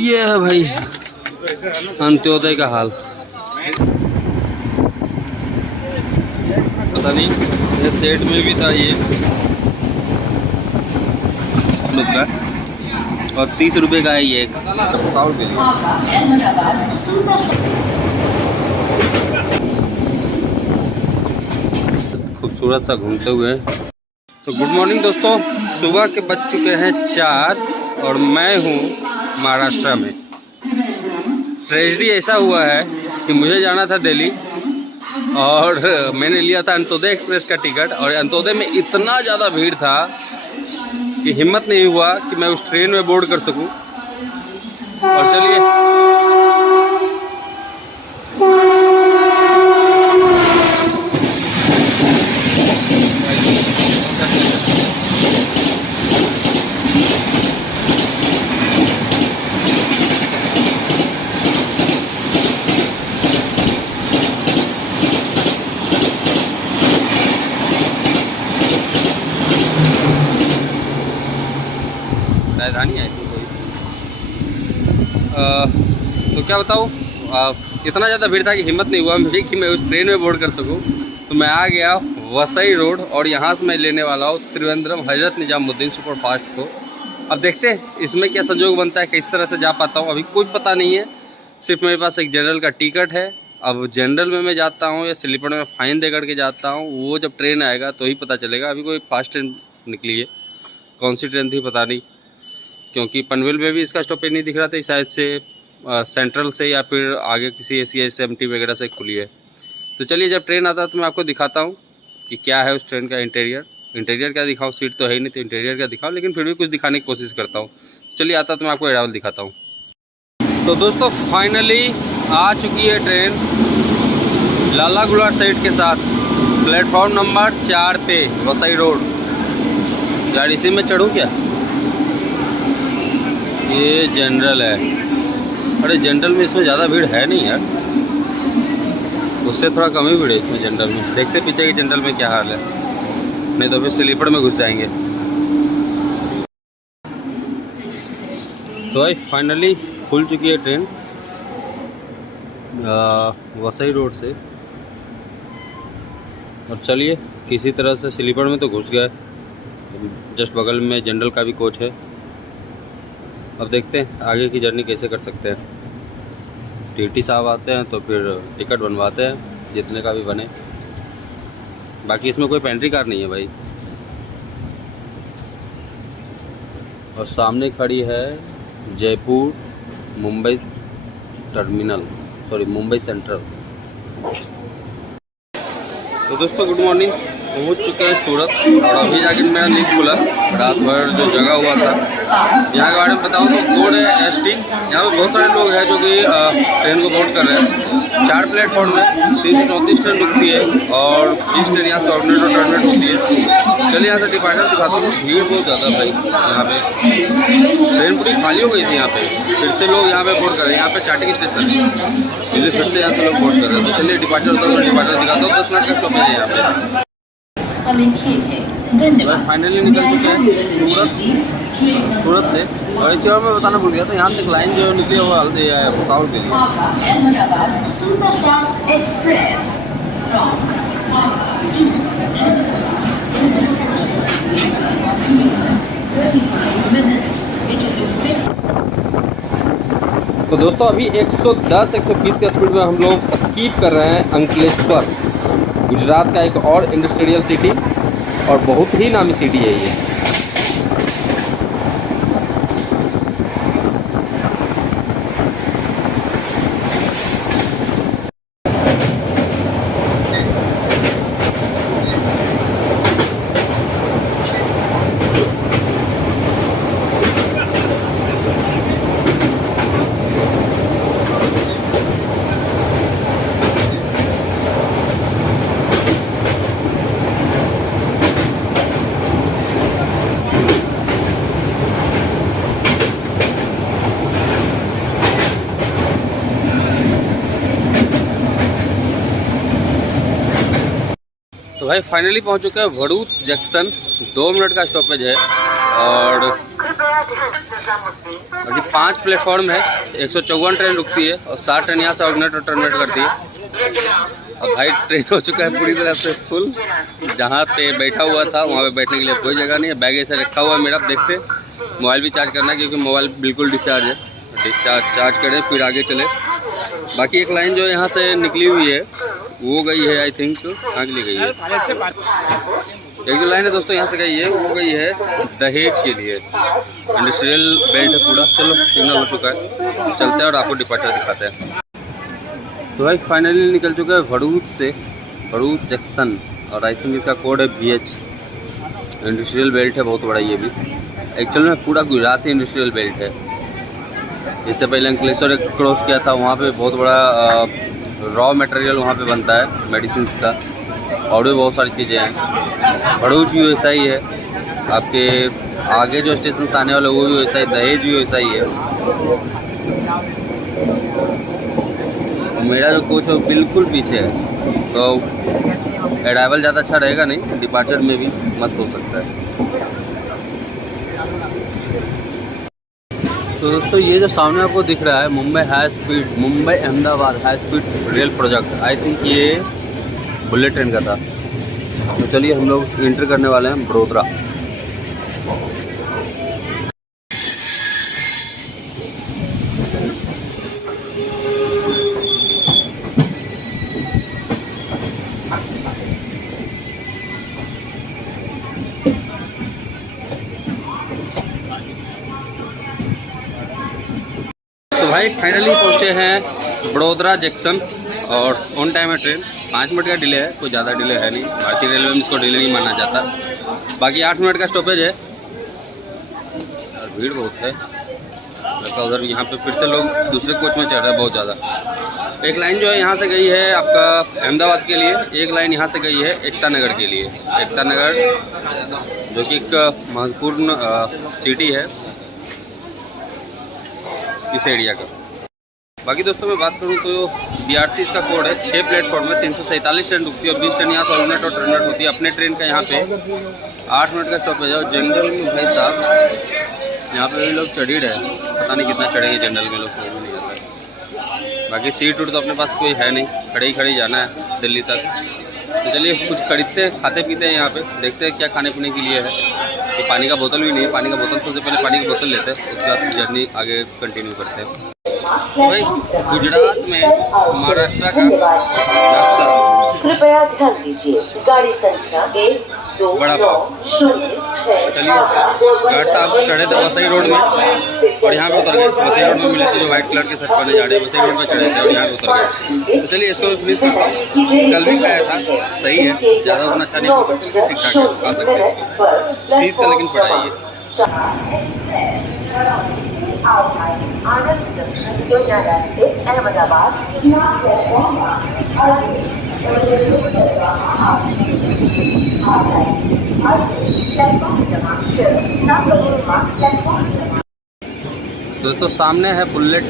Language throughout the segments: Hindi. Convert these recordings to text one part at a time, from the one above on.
ये है भाई अंत्योदय का हाल। पता नहीं ये सेट में भी था ये का, और 30 रुपए का है ये एक 100 रुपये। खूबसूरत सा घूमते हुए। तो गुड मॉर्निंग दोस्तों, सुबह के बज चुके हैं 4 और मैं हूँ महाराष्ट्र में। ट्रेजडी ऐसा हुआ है कि मुझे जाना था दिल्ली और मैंने लिया था अंत्योदय एक्सप्रेस का टिकट, और अंत्योदय में इतना ज़्यादा भीड़ था कि हिम्मत नहीं हुआ कि मैं उस ट्रेन में बोर्ड कर सकूं। और चलिए राजधानी आई थी कोई। तो क्या बताऊँ, इतना ज़्यादा भीड़ था कि हिम्मत नहीं हुआ मेरी कि मैं उस ट्रेन में बोर्ड कर सकूं। तो मैं आ गया वसई रोड और यहाँ से मैं लेने वाला हूँ त्रिवेंद्रम हजरत निजामुद्दीन सुपरफास्ट को। अब देखते हैं इसमें क्या संजोग बनता है, किस तरह से जा पाता हूँ, अभी कुछ पता नहीं है। सिर्फ मेरे पास एक जनरल का टिकट है। अब जनरल में मैं जाता हूँ या स्लीपर में फ़ाइन दे करके जाता हूँ, वो जब ट्रेन आएगा तो ही पता चलेगा। अभी कोई फास्ट ट्रेन निकली है, कौन सी ट्रेन थी पता नहीं, क्योंकि पनवेल में भी इसका स्टॉपेज नहीं दिख रहा था। शायद से सेंट्रल से या फिर आगे किसी ACSMT वगैरह से खुली है। तो चलिए जब ट्रेन आता है तो मैं आपको दिखाता हूँ कि क्या है उस ट्रेन का इंटीरियर क्या दिखाऊँ। सीट तो है ही नहीं तो इंटीरियर क्या दिखाऊँ, लेकिन फिर भी कुछ दिखाने की कोशिश करता हूँ। चलिए आता तो मैं आपको एरावल दिखाता हूँ। तो दोस्तों फाइनली आ चुकी है ट्रेन लाला गुलाट साइड के साथ, प्लेटफॉर्म नंबर 4 पे वसई रोड। गाड़ी इसी में चढ़ूँ क्या? ये जनरल है। अरे जनरल में इसमें ज़्यादा भीड़ है नहीं यार, उससे थोड़ा कम ही भीड़ है इसमें जनरल में। देखते पीछे की जनरल में क्या हाल है, नहीं तो फिर स्लीपर में घुस जाएंगे। तो भाई फाइनली खुल चुकी है ट्रेन वसई रोड से। और चलिए किसी तरह से स्लीपर में तो घुस गए। जस्ट बगल में जनरल का भी कोच है। अब देखते हैं आगे की जर्नी कैसे कर सकते हैं। TT साहब आते हैं तो फिर टिकट बनवाते हैं, जितने का भी बने। बाकी इसमें कोई पेंट्री कार नहीं है भाई। और सामने खड़ी है Jaipur Mumbai terminal, sorry Mumbai central. तो दोस्तों गुड मॉर्निंग, पहुंच चुके हैं सूरत। और अभी जाके मेरा नींद खुला, रात भर जो जगा हुआ था। यहाँ के बारे में बताऊँ तो कोड है ST। यहाँ पे बहुत सारे लोग हैं जो कि ट्रेन को बोर्ड कर रहे हैं। 4 प्लेटफॉर्म में 334 ट्रेन रुकती है और 20 ट्रेन यहाँ से ऑर्डिनेट और टर्मिनेट होती है। चलिए यहाँ से डिपार्चर दिखाता हूँ। भीड़ बहुत ज़्यादा भाई, यहाँ पे ट्रेन पूरी खाली हो गई थी। यहाँ पे फिर से लोग यहाँ पे बोर्ड कर रहे हैं। यहाँ पे चार्टिंग स्टेशन है, इसलिए फिर से यहाँ से लोग बोर्ड कर रहे हैं। तो चलिए डिपार्चर दिखाता हूँ। 10 मिनट का स्टॉपेज है यहाँ पे। फाइनली निकल चुके हैं सूरत से। और एक चीज़ मैं बताना भूल गया था, यहाँ से एक लाइन जो निकली है वो हल्दी है भुसावल के लिए। तो दोस्तों अभी 110-120 के स्पीड में हम लोग स्कीप कर रहे हैं अंकलेश्वर, गुजरात का एक और इंडस्ट्रियल सिटी और बहुत ही नामी सिटी है ये। तो भाई फाइनली पहुंच चुके हैं भरूच जंक्शन। 2 मिनट का स्टॉपेज है और बाकी 5 प्लेटफॉर्म है, 154 ट्रेन रुकती है और 60 ट्रेन यहाँ से ऑर्डिनेट और टर्मिनेट करती है। अब भाई ट्रेन हो चुका है पूरी तरह से फुल। जहाँ पे बैठा हुआ था वहाँ पे बैठने के लिए कोई जगह नहीं है। बैग ऐसे रखा हुआ है मेरा, देखते मोबाइल भी चार्ज करना है क्योंकि मोबाइल बिल्कुल डिस्चार्ज है। चार्ज करें फिर आगे चले। बाकी एक लाइन जो यहाँ से निकली हुई है वो गई है, आई थिंक कहाँ के लिए गई है, एक जो लाइन है दोस्तों यहाँ से गई है वो गई है दहेज के लिए। इंडस्ट्रियल बेल्ट है पूरा। चलो सिग्नल हो चुका है, चलते हैं और आपको डिपार्चर दिखाते हैं। तो भाई फाइनली निकल चुका है भरूच से, भरूच जंक्शन, और आई थिंक इसका कोड है BH। इंडस्ट्रियल बेल्ट है बहुत बड़ा, ये भी एक्चुअल में पूरा गुजरात ही इंडस्ट्रियल बेल्ट है। इससे पहले अंकलेश्वर क्रॉस किया था, वहाँ पे बहुत बड़ा रॉ मटेरियल वहाँ पे बनता है मेडिसिन्स का, और भी बहुत सारी चीज़ें हैं। भरूच भी वैसा ही है, आपके आगे जो स्टेशन आने वाले वो भी वैसा ही, दहेज भी वैसा ही है। मेरा जो कोच है वो बिल्कुल पीछे है, तो अराइवल ज़्यादा अच्छा रहेगा नहीं, डिपार्चर में भी मस्त हो सकता है। तो दोस्तों ये जो सामने आपको दिख रहा है Mumbai Ahmedabad high speed rail project, I think ये बुलेट ट्रेन का था। तो चलिए हम लोग एंटर करने वाले हैं बड़ोदरा। तो भाई फाइनली पहुँचे हैं बड़ोदरा जंक्शन, और ऑन टाइम है ट्रेन। 5 मिनट का डिले है, कोई ज़्यादा डिले है नहीं। भारतीय रेलवे में इसको डिले नहीं माना जाता। बाकी 8 मिनट का स्टॉपेज है और भीड़ बहुत है। लगता उधर यहाँ पे फिर से लोग दूसरे कोच में चढ़ रहे हैं बहुत ज़्यादा। एक लाइन जो है यहाँ से गई है आपका अहमदाबाद के लिए, एक लाइन यहाँ से गई है एकता नगर के लिए। एकता नगर जो कि एक महत्वपूर्ण सिटी है इस एरिया का। बाकी दोस्तों मैं बात करूं तो BRC इसका कोड है। 6 प्लेटफॉर्म में 347 ट्रेन रुकती है और 20 ट्रेन यहाँ से ऑर्डिनेट और टर्मिनेट होती है। अपने ट्रेन का यहाँ पे 8 मिनट का स्टॉपेज है। और जनरल में भाई साहब यहाँ पे भी लोग चढ़ ही रहे हैं, पता नहीं कितना चढ़ेंगे जनरल में लोग, समझ में नहीं आता है। बाकी सीट उट तो अपने पास कोई है नहीं, खड़े ही खड़े जाना है दिल्ली तक। तो चलिए कुछ खरीदते हैं, खाते पीते हैं, यहाँ पे देखते हैं क्या खाने पीने के लिए है। तो पानी का बोतल भी नहीं है, पानी का बोतल सबसे पहले पानी की बोतल लेते हैं, उसके बाद जर्नी आगे कंटिन्यू करते हैं। भाई गुजरात में महाराष्ट्र का नाश्ता, कृपया ध्यान दीजिए गाड़ी संख्या 1, 2, बड़ा पाव। चलिए गार्ड साहब चढ़े थे वसई रोड में और यहाँ पे उतर गए। वसई रोड में मिले थे जो व्हाइट कलर के शर्ट पहने जा रहे हैं, वसई रोड में चढ़े थे और यहाँ पे उतर गए। तो चलिए इसको भी फिनिश करता हूँ। कल भी खाया था, सही है, ज़्यादा उतना अच्छा नहीं पहुँचा, ठीक ठाक है, खा सकते हैं। 30 का लेकिन पड़ा है ये। आनंद जंक्शन योजना से अहमदाबाद दोस्तों सामने है बुलेट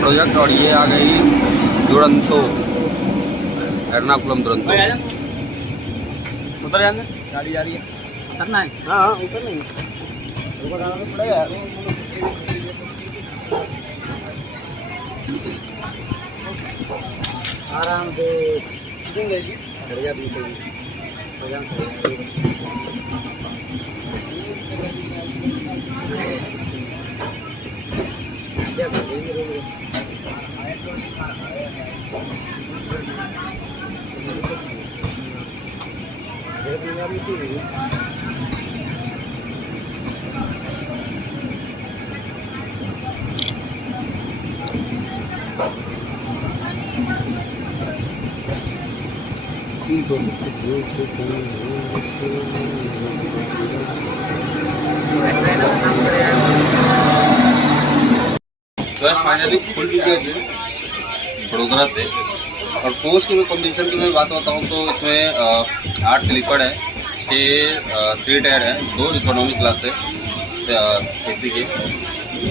प्रोजेक्ट और ये आ गई दुरंतो, एर्नाकुलम दुरंतो। उतर जाने गाड़ी जा रही है, उतरना है। हाँ उतरना है, ऊपर जाना तो पड़ेगा। आराम से देंगे जी, बढ़िया दूसरी फाइनली खुल चुकी है बड़ोदरा से। और कोच की मैं कॉम्बिनेशन की मैं बात बताऊँ तो इसमें 8 स्लीपर है, 6 3 टायर है, 2 इकोनॉमी क्लास है AC के,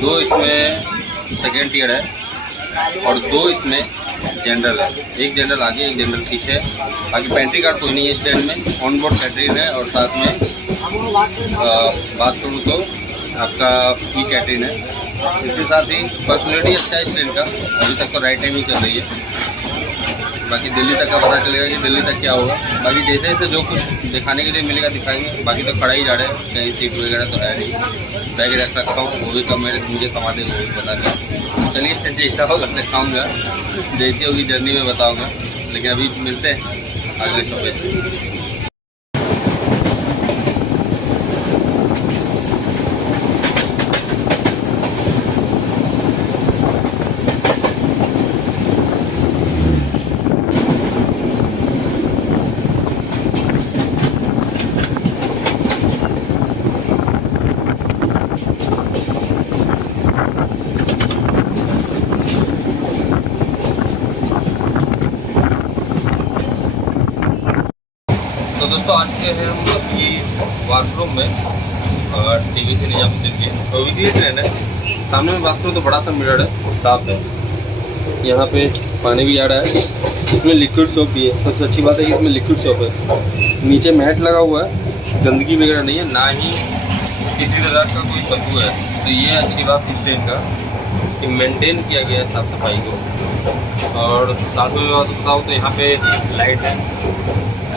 2 इसमें सेकेंड टियर है और 2 इसमें जनरल है। एक जनरल आगे एक जनरल पीछे। बाकी पेंट्री कार्ड कोई नहीं है इस ट्रेन में, ऑन बोर्ड कैटरीन है। और साथ में बात करूँ तो आपका ई कैटरीन है। इसके साथ ही पर्सनैलिटी अच्छा है इस ट्रेन का। अभी तक तो राइट टाइम ही चल रही है। बाकी दिल्ली तक का पता चलेगा कि दिल्ली तक क्या होगा। बाकी जैसे जैसे जो कुछ दिखाने के लिए मिलेगा दिखाएंगे। बाकी तो खड़ा ही जा रहे हैं, कहीं सीट वगैरह तो है नहीं। बैग रख रखा हूँ, वो भी कम मुझे कमा देगा, वो भी पता नहीं। चलिए जैसा होगा दिखाऊँगा, जैसी होगी जर्नी में बताऊँगा। लेकिन अभी मिलते हैं अगले स्टॉपेज पे। तो दोस्तों आ चुके हैं हम अभी वाशरूम में टीवी से निजामुद्दीन के। तो वीकली ट्रेन है। सामने में बात करूँ तो बड़ा सा मिरर है, साफ है। यहाँ पे पानी भी आ रहा है। इसमें लिक्विड सोप भी है। सबसे अच्छी बात है कि इसमें लिक्विड सोप है। नीचे मैट लगा हुआ है, गंदगी वगैरह नहीं है, ना ही किसी प्रकार का कोई बदबू है। तो ये अच्छी बात इस ट्रेन का कि मेंटेन किया गया है साफ़ सफाई को। और साथ में मैं बताऊँ तो यहाँ पे लाइट है,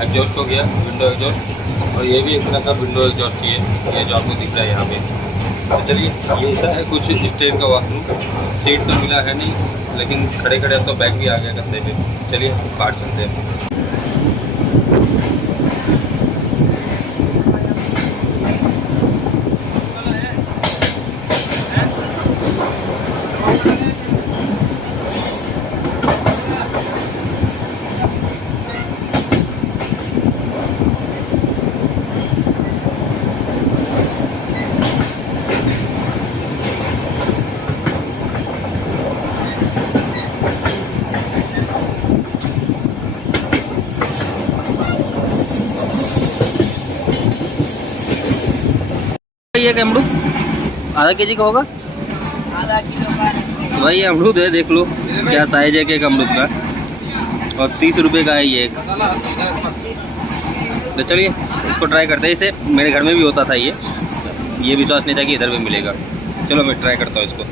एग्जॉस्ट हो गया, विंडो एग्जॉस्ट। और ये भी एक तरह का विंडो एग्जॉस्ट ही है, ये जो आपको दिख रहा है यहाँ पे। तो चलिए ये ऐसा है कुछ इस ट्रेन का वाशरूम। सीट तो मिला है नहीं, लेकिन खड़े खड़े तो बैग भी आ गया कंधे पे। चलिए बाहर चलते हैं। ये एक अमरूद आधा केजी का होगा, आधा किलो का वही अमरूद है। देख लो क्या साइज है एक अमरूद का। और 30 रुपये का है ये एक। तो चलिए इसको ट्राई करते हैं। इसे मेरे घर में भी होता था ये विश्वास नहीं था कि इधर भी मिलेगा। चलो मैं ट्राई करता हूँ इसको।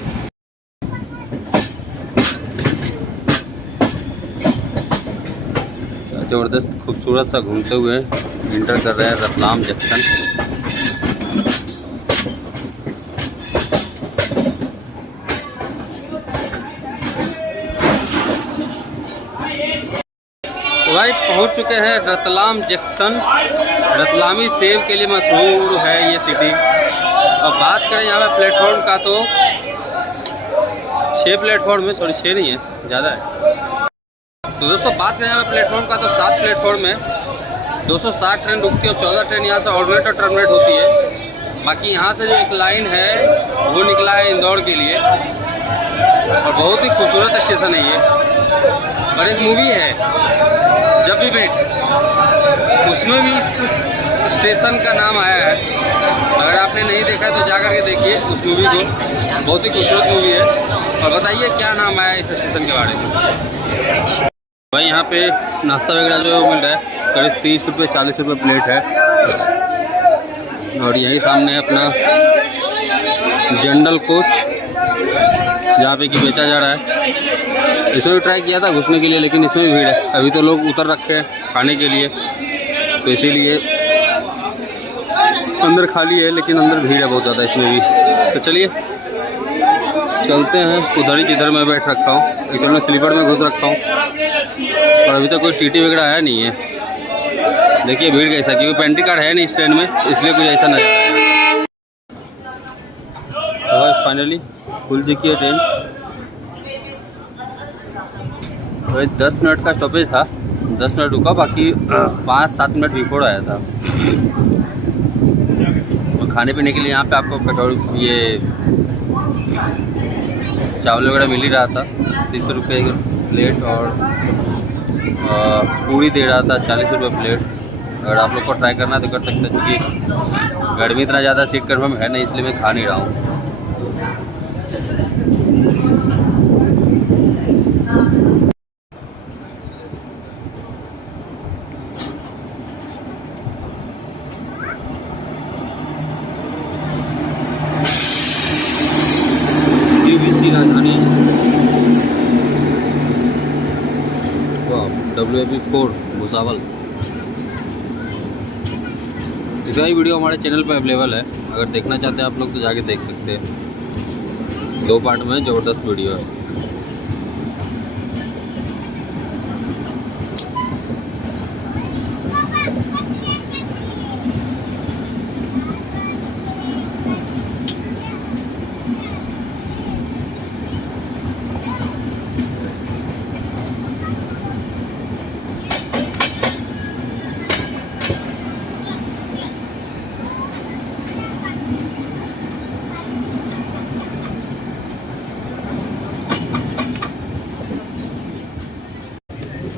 ज़बरदस्त खूबसूरत सा घूमते हुए इंटर कर रहे हैं रतलाम जंक्शन। भाई पहुंच चुके हैं रतलाम जंक्शन। रतलामी सेब के लिए मशहूर है ये सिटी। और बात करें यहाँ पे प्लेटफॉर्म का तो 6 प्लेटफॉर्म है, सॉरी 6 नहीं है, ज़्यादा है। तो दोस्तों बात करें यहाँ पे प्लेटफॉर्म का तो 7 प्लेटफॉर्म है। 260 ट्रेन रुकती है और 14 ट्रेन यहाँ से ऑर्डिनेट और टर्मिनेट होती है। बाकी यहाँ से जो एक लाइन है वो निकला है इंदौर के लिए। और बहुत ही खूबसूरत स्टेशन है ये। और एक मूवी है जब भी भेंट, उसमें भी इस स्टेशन का नाम आया है। अगर आपने नहीं देखा है तो जा करके देखिए उस मूवी को, बहुत ही खूबसूरत मूवी है। और बताइए क्या नाम आया इस स्टेशन के बारे में। भाई यहाँ पे नाश्ता वगैरह जो मिल रहा है करीब 30 रुपये 40 रुपये प्लेट है। और यही सामने है अपना जनरल कोच जहाँ पे कि बेचा जा रहा है। इसमें भी ट्राई किया था घुसने के लिए, लेकिन इसमें भी भीड़ है। अभी तो लोग उतर रखे हैं खाने के लिए, तो इसीलिए अंदर खाली है, लेकिन अंदर भीड़ है बहुत ज़्यादा इसमें भी। तो चलिए चलते हैं उधर ही जिधर मैं बैठ रखा हूँ। एक्चुअल में स्लीपर में घुस रखा हूँ और अभी तक कोई टीटी वगैरह आया नहीं है। देखिए भीड़ कैसा, क्योंकि पेंट्री कार्ड है नहीं इस ट्रेन में, इसलिए कुछ ऐसा नजर आया। तो भाई फाइनली खुल चुकी है ट्रेन। भाई 10 मिनट का स्टॉपेज था, 10 मिनट रुका, बाकी 5-7 मिनट बिफोर आया था। और खाने पीने के लिए यहाँ पे आपको कटोरी ये चावल वगैरह मिल ही रहा था 30 रुपये प्लेट। और पूड़ी दे रहा था 40 रुपये प्लेट। अगर आप लोग को ट्राई करना है तो कर सकते हैं, क्योंकि गर्मी इतना ज़्यादा सीट कन्फर्म है नहीं, इसलिए मैं खा नहीं रहा हूँ। WAP4 भुसावल। इसका ही वीडियो हमारे चैनल पर अवेलेबल है, अगर देखना चाहते हैं आप लोग तो जाके देख सकते हैं। 2 पार्ट में ज़बरदस्त वीडियो है।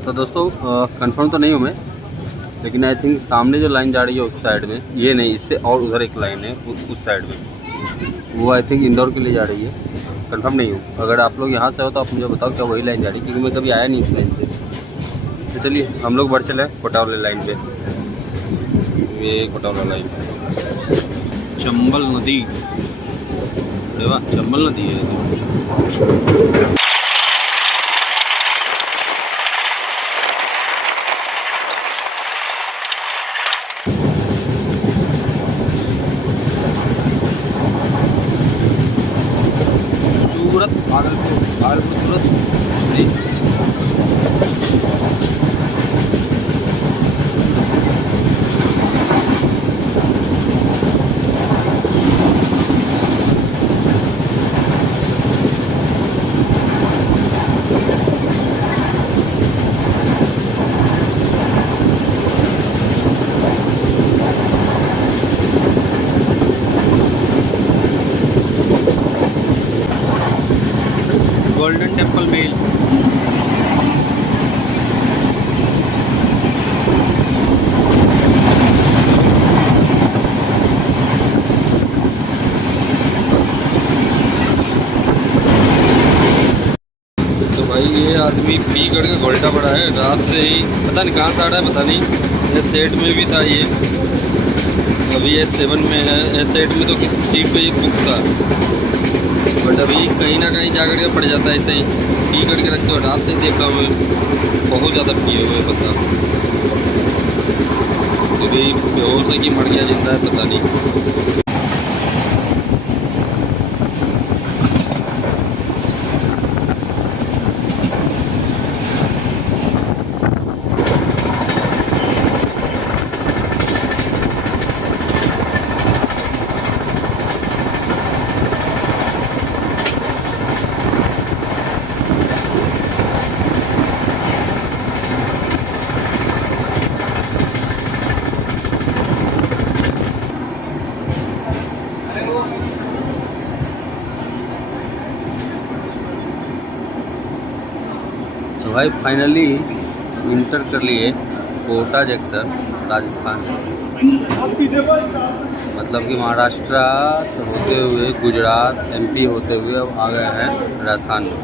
तो दोस्तों कंफर्म तो नहीं हूँ मैं, लेकिन आई थिंक सामने जो लाइन जा रही है उस साइड में, ये नहीं, इससे और उधर एक लाइन है उस साइड में, वो आई थिंक इंदौर के लिए जा रही है। कंफर्म नहीं हूँ, अगर आप लोग यहाँ से हो तो आप मुझे बताओ क्या वही लाइन जा रही है, क्योंकि मैं कभी आया नहीं उस लाइन से। तो चलिए हम लोग बढ़ चले कोटा वाले लाइन पे। ये कोटा वाला लाइन, चंबल नदी, अरे वाह चंबल नदी है तो। सूरत भागलपुर सूरत जी। Golden Temple mail. तो भाई ये आदमी पी करके घोल्टा पड़ा है, रात से ही पता नहीं कहाँ से आ रहा है, पता नहीं। ये सेट में भी था ये, अभी S7 में है। S8 में तो किसी सीट पे ही बुक था, बट अभी कहीं ना कहीं जा करके पड़ जाता है ऐसे ही पी करके रखते हो। रात से ही देख रहा हूँ मैं, बहुत ज़्यादा पिए हुए बता, तो भी बेहोश है कि मर गया जिंदा है पता नहीं। तो भाई फाइनली इंटर कर लिए कोटा जंक्शन राजस्थान, मतलब कि महाराष्ट्र से होते हुए गुजरात MP होते हुए अब आ गए हैं राजस्थान में।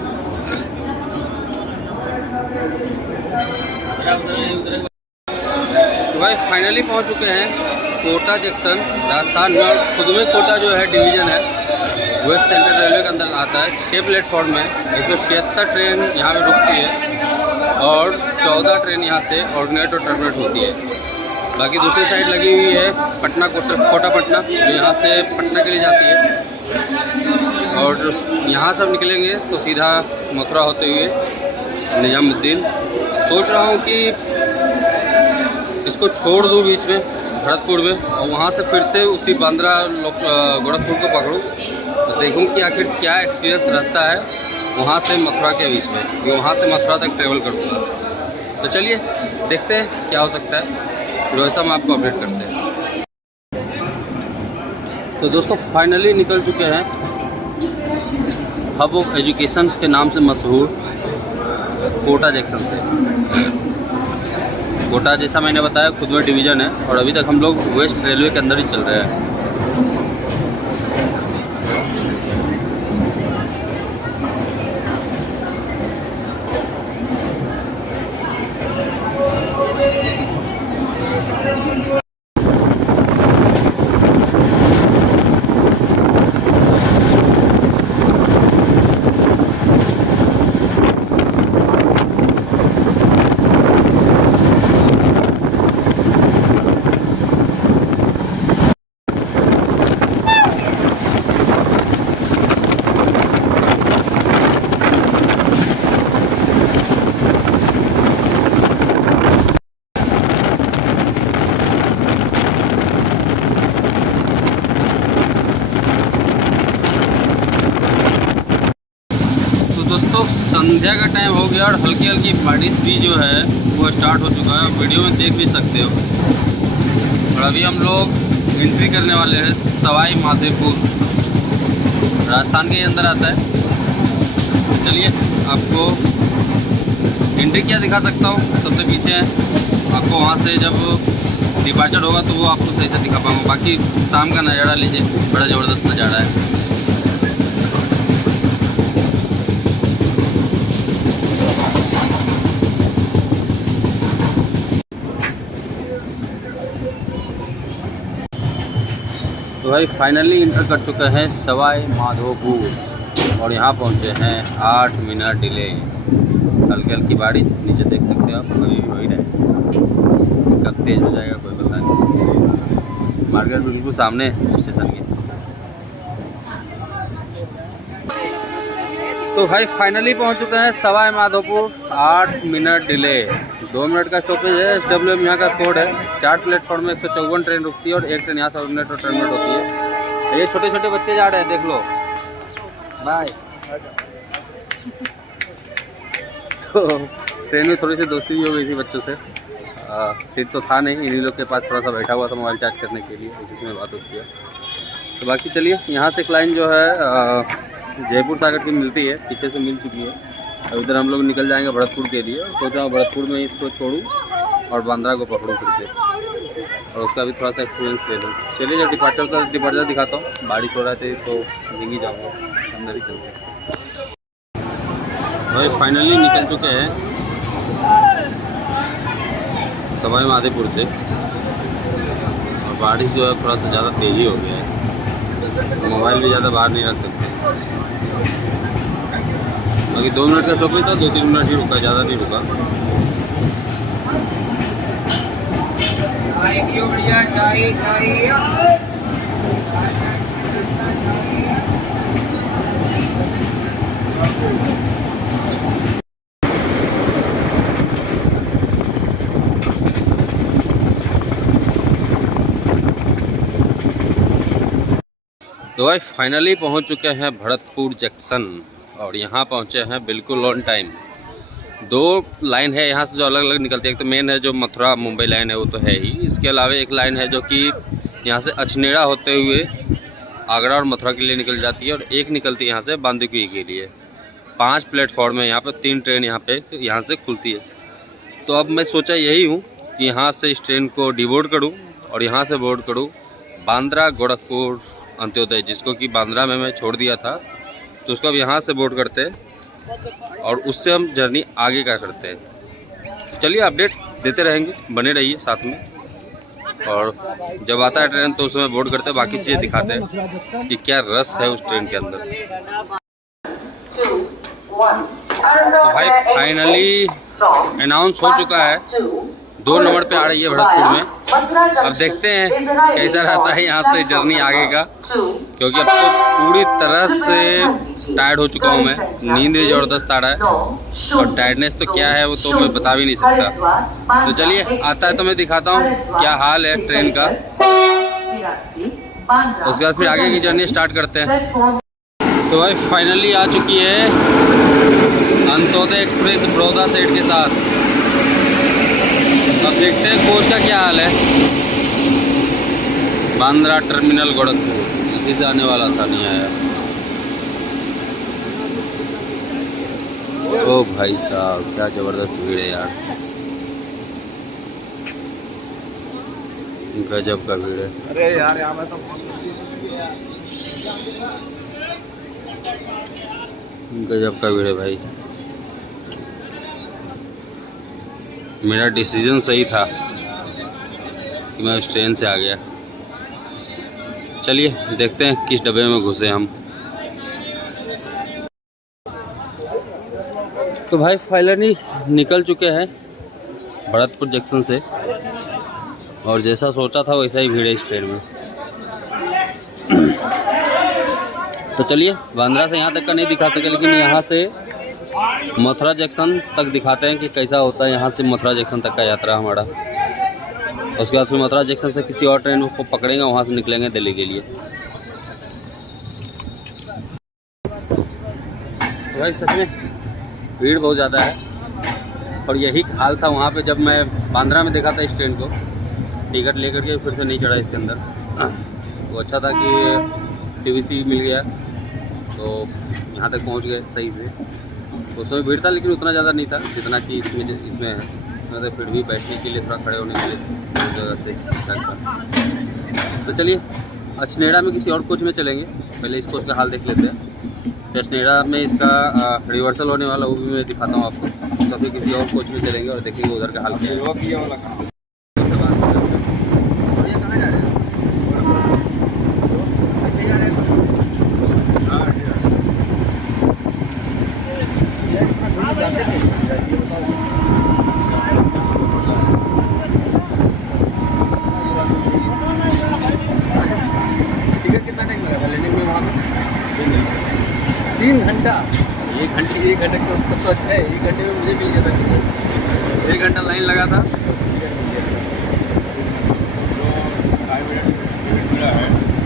तो भाई फाइनली पहुंच चुके हैं कोटा जंक्शन राजस्थान में। और खुद में कोटा जो है डिवीज़न है, वेस्ट सेंट्रल रेलवे के अंदर आता है। 6 प्लेटफॉर्म में 176 ट्रेन यहाँ पे रुकती है और 14 ट्रेन यहाँ से ऑर्डिनेट और टर्मिनेट होती है। बाकी दूसरी साइड लगी हुई है पटना कोटा पटना, जो यहाँ से पटना के लिए जाती है। और यहाँ से निकलेंगे तो सीधा मथुरा होते हुए निजामुद्दीन। सोच रहा हूँ कि इसको छोड़ दूँ बीच में भरतपुर में, और वहाँ से फिर से उसी बांद्रा गोरखपुर को पकड़ूँ, तो देखूँ कि आखिर क्या एक्सपीरियंस रहता है वहाँ से मथुरा के बीच में, कि वहाँ से मथुरा तक ट्रेवल करूँगा। तो चलिए देखते हैं क्या हो सकता है, फिर वैसा हम आपको अपडेट करते हैं। तो दोस्तों फाइनली निकल चुके हैं हब ऑफ एजुकेशन के नाम से मशहूर कोटा जंक्शन से। कोटा जैसा मैंने बताया खुद में डिवीज़न है, और अभी तक हम लोग वेस्ट रेलवे के अंदर ही चल रहे हैं। दोस्तों संध्या का टाइम हो गया और हल्की हल्की बारिश भी जो है वो स्टार्ट हो चुका है, वीडियो में देख भी सकते हो। और अभी हम लोग एंट्री करने वाले हैं सवाई माधोपुर, राजस्थान के अंदर आता है। तो चलिए आपको एंट्री क्या दिखा सकता हूँ, सबसे पीछे है, आपको वहाँ से जब डिपार्चर होगा तो वो आपको सही से दिखा पाऊँगा। बाकी शाम का नज़ारा लीजिए, बड़ा ज़बरदस्त नज़ारा है। तो भाई फाइनली इंटर कर चुके हैं सवाई माधोपुर और यहाँ पहुँचे हैं 8 मिनट डिले। हल्की हल्की बारिश नीचे देख सकते हो आप, अभी हो ही रहे, कब तेज़ हो जाएगा कोई पता नहीं। मार्केट बिल्कुल सामने स्टेशन के। तो भाई फाइनली पहुँच चुके हैं Sawai Madhopur, 8 minute delay, 2 minute का स्टॉपेज है। SWM यहाँ का कोड है। 4 प्लेटफॉर्म में 154 ट्रेन रुकती है और एक ट्रेन यहाँ से मिनट और टर्मिनेट होती है। ये छोटे छोटे बच्चे जा रहे हैं, देख लो बाय। तो ट्रेन में थोड़ी सी दोस्ती भी हो गई थी बच्चों से। सीट तो था नहीं, इन्हीं लोग के पास थोड़ा सा बैठा हुआ था मोबाइल चार्ज करने के लिए, उसी में बात होती है। तो बाकी चलिए, यहाँ से एक लाइन जो है जयपुर सागर की मिलती है, पीछे से मिल चुकी है। अब इधर हम लोग निकल जाएंगे भरतपुर के लिए। सोचा भरतपुर में इसको छोड़ूँ और बांद्रा को पकड़ूँ फिर से, और उसका भी थोड़ा सा एक्सपीरियंस ले लूँ। चलिए जब डिपार्चर दिखाता हूँ। बारिश हो रहा था तो भीगी जाऊँगा, अंदर ही चलते हैं। भाई फाइनली निकल चुके हैं सवाई माधोपुर से, और बारिश जो है थोड़ा सा ज़्यादा तेज़ी हो गया है, मोबाइल भी ज़्यादा बाहर नहीं रख सकते। बाकी 2 मिनट का स्टॉपेज था, 2-3 मिनट ही रुका, ज़्यादा नहीं रुका। तो भाई फाइनली पहुंच चुके हैं भरतपुर जंक्शन और यहाँ पहुँचे हैं बिल्कुल ऑन टाइम। 2 लाइन है यहाँ से जो अलग अलग निकलती है। एक तो मेन है जो मथुरा मुंबई लाइन है, वो तो है ही। इसके अलावा एक लाइन है जो कि यहाँ से अछनेड़ा होते हुए आगरा और मथुरा के लिए निकल जाती है, और एक निकलती है यहाँ से बांदीकुई के लिए। 5 प्लेटफॉर्म है यहाँ पर, 3 ट्रेन यहाँ से खुलती है। तो अब मैं सोचा यही हूँ कि यहाँ से इस ट्रेन को डिबोर्ड करूँ और यहाँ से बोर्ड करूँ बांद्रा गोरखपुर अंत्योदय, जिसको कि बांद्रा में मैं छोड़ दिया था। तो उसको अब यहाँ से बोर्ड करते हैं और उससे हम जर्नी आगे का करते हैं। तो चलिए अपडेट देते रहेंगे, बने रहिए साथ में। और जब आता है ट्रेन तो उसमें बोर्ड करते हैं, बाकी चीज़ें दिखाते हैं कि क्या रस है उस ट्रेन के अंदर। तो भाई फाइनली अनाउंस हो चुका है, 2 नंबर पे आ रही है भरतपुर में। अब देखते हैं कैसा रहता है यहाँ से जर्नी आगे का, क्योंकि अब तो पूरी तरह से टायर्ड हो चुका हूँ मैं। नींद भी ज़बरदस्त आ रहा है, और टायर्डनेस तो क्या है वो तो मैं बता भी नहीं सकता। तो चलिए आता है तो मैं दिखाता हूँ क्या हाल है ट्रेन का, उसके बाद फिर आगे की जर्नी स्टार्ट करते हैं। तो भाई फाइनली आ चुकी है अंत्योदय एक्सप्रेस बड़ौदा सेठ के साथ। अब देखते हैं कोच का क्या हाल है। बांद्रा टर्मिनल गोरखपुर, इसी से आने वाला था, नहीं आया। ओ भाई साहब क्या ज़बरदस्त भीड़ है यार, गजब का भीड़ है। अरे यार यहाँ में तो गजब का भीड़ है भाई। मेरा डिसीजन सही था कि मैं उस ट्रेन से आ गया। चलिए देखते हैं किस डब्बे में घुसे हम। तो भाई फाइनली निकल चुके हैं भरतपुर जंक्शन से, और जैसा सोचा था वैसा ही भीड़ है इस ट्रेन में। तो चलिए बांद्रा से यहाँ तक का नहीं दिखा सके, लेकिन यहाँ से मथुरा जंक्शन तक दिखाते हैं कि कैसा होता है यहाँ से मथुरा जंक्शन तक का यात्रा हमारा। उसके बाद फिर मथुरा जंक्शन से किसी और ट्रेन को पकड़ेंगे, वहाँ से निकलेंगे दिल्ली के लिए। भाई सच में भीड़ बहुत ज़्यादा है, और यही हाल था वहाँ पे जब मैं बांद्रा में देखा था इस ट्रेन को। टिकट लेकर के फिर से नहीं चढ़ा इसके अंदर। तो अच्छा था कि TVC मिल गया, तो यहाँ तक पहुँच गए सही से। उसमें भीड़ था लेकिन उतना ज़्यादा नहीं था जितना कि इसमें है। उसमें तो फिर भी बैठने के लिए, थोड़ा खड़े होने के लिए बहुत जगह से ठीक था। तो चलिए अछनेड़ा में किसी और कोच में चलेंगे, पहले इस कोच का हाल देख लेते हैं। अछनेड़ा में इसका रिवर्सल होने वाला वो भी मैं दिखाता हूँ आपको। तो फिर किसी और कोच में चलेंगे और देखेंगे उधर का हाल क्या है। टिकट कितना टाइम लगा था लेने में वहाँ पे? 3 घंटा। 1 घंटे का तो अच्छा है, 1 घंटे में मुझे मिल गया था। 1 घंटा लाइन लगा था।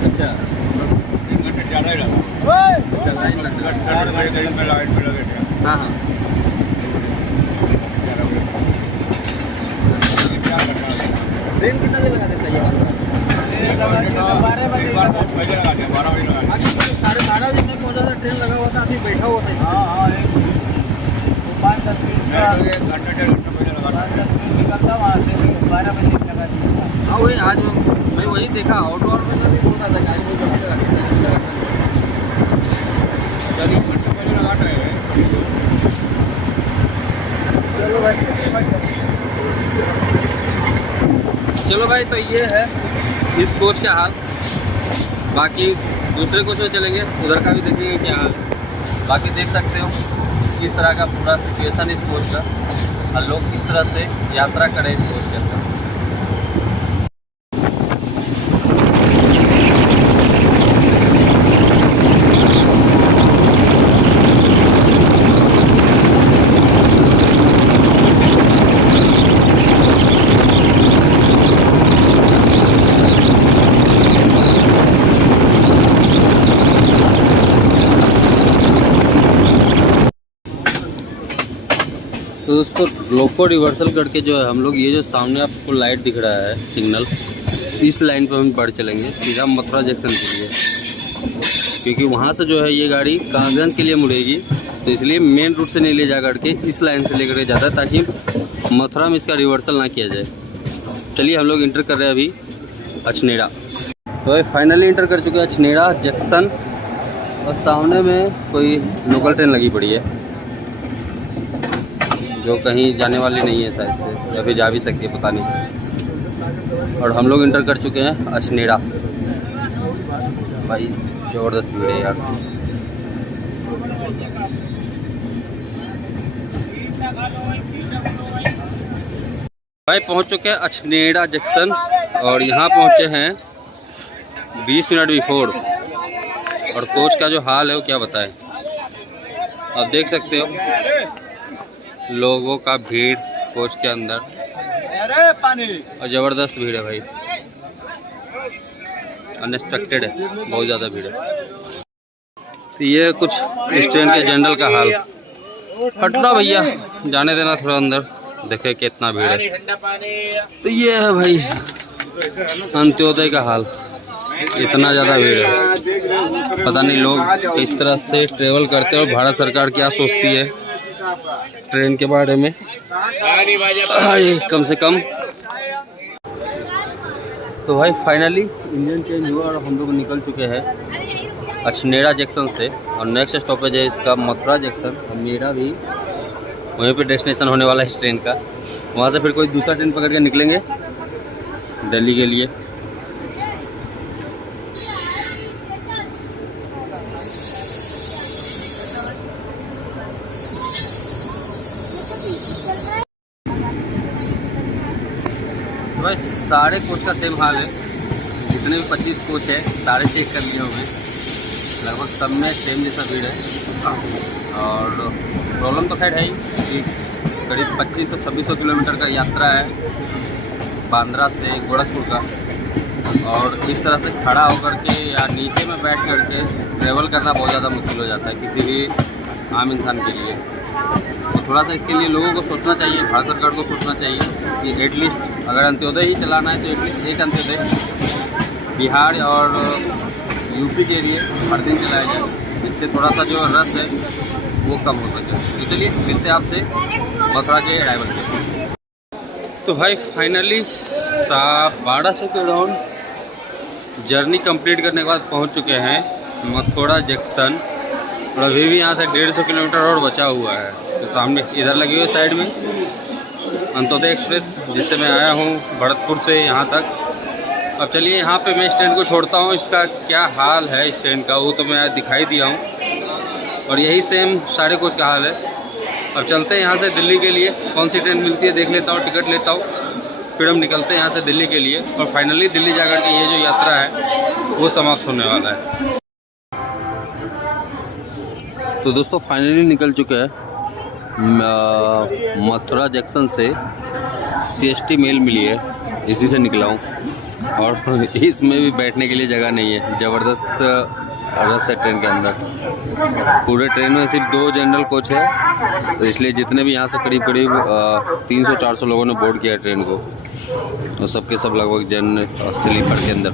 अच्छा 3 घंटे ज़्यादा ही लगा। अच्छा लाइन लगा। हाँ हाँ ट्रेन कितना देर लगा देता है ये? 12 बजे पहले लगा दिया, 12 बजे लगा दिया। 12:30 में पहुँचा था, ट्रेन लगा हुआ था, अभी बैठा हुआ था इसमें। हाँ 5-10 मिनट का 1 घंटे 1.5 घंटे पहले लगा दिया। 5-10 मिनट निकलता वहाँ से 12 बजे लगा दिया था। हाँ वही आज मैं वही देखा, ऑटो और में भी बोल रहा था कि आज वो जल्दी लगा देता है। चलिए घंटे पहले लगा रहे हैं। चलो भाई, तो ये है इस कोच का हाल। बाकी दूसरे कोच में चलेंगे, उधर का भी देखेंगे क्या हाल। बाकी देख सकते हो किस तरह का पूरा सिचुएशन इस कोच का, और लोग किस तरह से यात्रा करें इस कोच के अंदर। तो दोस्तों लोको रिवर्सल करके जो है हम लोग ये जो सामने आपको लाइट दिख रहा है सिग्नल, इस लाइन पर हम बढ़ चलेंगे सीधा मथुरा जंक्शन के लिए, क्योंकि वहाँ से जो है ये गाड़ी कासगंज के लिए मुड़ेगी। तो इसलिए मेन रूट से नहीं ले जा करके इस लाइन से लेकर के जाता है, ताकि मथुरा में इसका रिवर्सल ना किया जाए। चलिए हम लोग इंटर कर रहे हैं अभी अछनेड़ा। तो फाइनली इंटर कर चुके हैं अछनेड़ा जंक्शन, और सामने में कोई लोकल ट्रेन लगी पड़ी है जो कहीं जाने वाली नहीं है शायद से, या फिर जा भी सकती है, पता नहीं। और हम लोग इंटर कर चुके हैं अछनेड़ा। भाई ज़बरदस्त भीड़ है यार। भाई पहुंच चुके हैं अछनेड़ा जंक्शन, और यहाँ पहुंचे हैं 20 मिनट बिफोर। और कोच का जो हाल है वो क्या बताएं, आप देख सकते हो लोगों का भीड़ कोच के अंदर, और ज़बरदस्त भीड़ है भाई, अनएक्सपेक्टेड है, बहुत ज़्यादा भीड़ है। तो ये कुछ इस ट्रेन के जनरल का हाल। हटना भैया, जाने देना थोड़ा अंदर, देखे कितना भीड़ है। तो ये है भाई अंत्योदय का हाल, इतना ज़्यादा भीड़ है, पता नहीं लोग किस तरह से ट्रेवल करते हैं और भारत सरकार क्या सोचती है ट्रेन के बारे में कम से कम। तो भाई फाइनली इंजन चेंज हुआ और हम लोग निकल चुके हैं अछनेड़ा जंक्शन से, और नेक्स्ट स्टॉपेज है इसका मथुरा जंक्शन। और मेरा भी वहीं पे डेस्टिनेशन होने वाला है इस ट्रेन का। वहाँ से फिर कोई दूसरा ट्रेन पकड़ के निकलेंगे दिल्ली के लिए। भाई सारे कोच का सेम हाल है, जितने भी 25 कोच है सारे चेक कर लिए होंगे, लगभग सब में सेम जैसा भीड़ है। और प्रॉब्लम तो खैर है ही कि करीब 2500-2600 किलोमीटर का यात्रा है बांद्रा से गोरखपुर का, और इस तरह से खड़ा होकर के या नीचे में बैठ करके ट्रैवल करना बहुत ज़्यादा मुश्किल हो जाता है किसी भी आम इंसान के लिए। तो थोड़ा सा इसके लिए लोगों को सोचना चाहिए, भारत सरकार को सोचना चाहिए कि एटलीस्ट अगर अंत्योदय ही चलाना है तो एटलीस्ट एक अंत्योदय बिहार और यूपी के लिए हर दिन चलाया जाए, जिससे थोड़ा सा जो रस है वो कम हो सके। तो चलिए मिलते हैं आपसे मथुरा के अराइवल पे। तो भाई फाइनली 1200 के अराउंड जर्नी कंप्लीट करने के बाद पहुंच चुके हैं मथुरा जंक्शन। और अभी भी यहाँ से 150 किलोमीटर और बचा हुआ है। तो सामने इधर लगी हुई साइड में अंत्योदय एक्सप्रेस, जिससे मैं आया हूँ भरतपुर से यहाँ तक। अब चलिए यहाँ पे मैं इस ट्रेन को छोड़ता हूँ, इसका क्या हाल है इस ट्रेन का वो तो मैं दिखाई दिया हूँ, और यही सेम सारे कुछ का हाल है। अब चलते हैं यहाँ से दिल्ली के लिए, कौन सी ट्रेन मिलती है देख लेता हूँ, टिकट लेता हूँ, फिर हम निकलते हैं यहाँ से दिल्ली के लिए। और फाइनली दिल्ली जाकर के ये जो यात्रा है वो समाप्त होने वाला है। तो दोस्तों फाइनली निकल चुका है मथुरा जंक्शन से। CST मेल मिली है, इसी से निकला हूँ, और इसमें भी बैठने के लिए जगह नहीं है। ज़बरदस्त रस है ट्रेन के अंदर। पूरे ट्रेन में सिर्फ 2 जनरल कोच है, तो इसलिए जितने भी यहाँ से करीब 300-400 लोगों ने बोर्ड किया है ट्रेन को, और सबके सब लगभग जनरल स्लीपर के अंदर,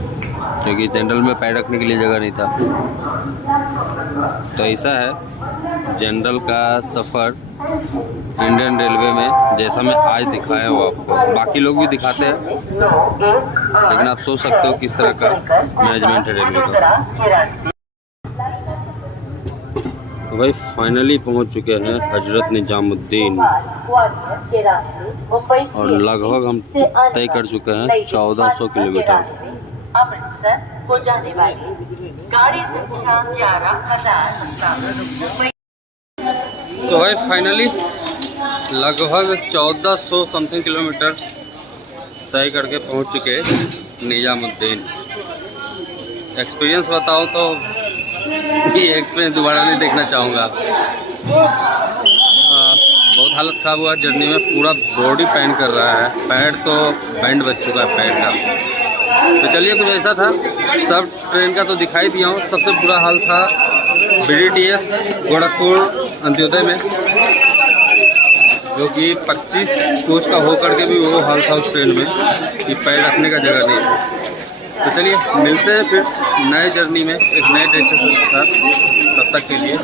क्योंकि जनरल में पैर रखने के लिए जगह नहीं था। तो ऐसा है जनरल का सफ़र इंडियन रेलवे में, जैसा मैं आज दिखाया हूँ आपको। बाकी लोग भी दिखाते हैं, लेकिन आप सोच सकते हो किस तरह का मैनेजमेंट है रेलवे का। तो भाई फाइनली पहुंच चुके हैं हजरत निजामुद्दीन, और लगभग हम तय कर चुके हैं 1400 किलोमीटर। अमृतसर को जाने वाली गाड़ी संख्या 11,000। तो भाई फाइनली लगभग 1400 समथिंग किलोमीटर तय करके पहुंच चुके निजामुद्दीन। एक्सपीरियंस बताओ तो ये एक्सपीरियंस दोबारा नहीं देखना चाहूँगा। बहुत हालत ख़राब हुआ जर्नी में, पूरा बॉडी पेन कर रहा है, पैर तो बैंड बच चुका है पैर का। तो चलिए कुछ ऐसा था, सब ट्रेन का तो दिखाई दिया हूँ। सबसे बुरा हाल था BDTS गोरखपुर अंत्योदय में, जो कि 25 कोच का हो करके भी वो हाल था उस ट्रेन में कि पैर रखने का जगह नहीं था। तो चलिए मिलते हैं फिर नए जर्नी में एक नए डेस्टिनेशन के साथ। तब तक के लिए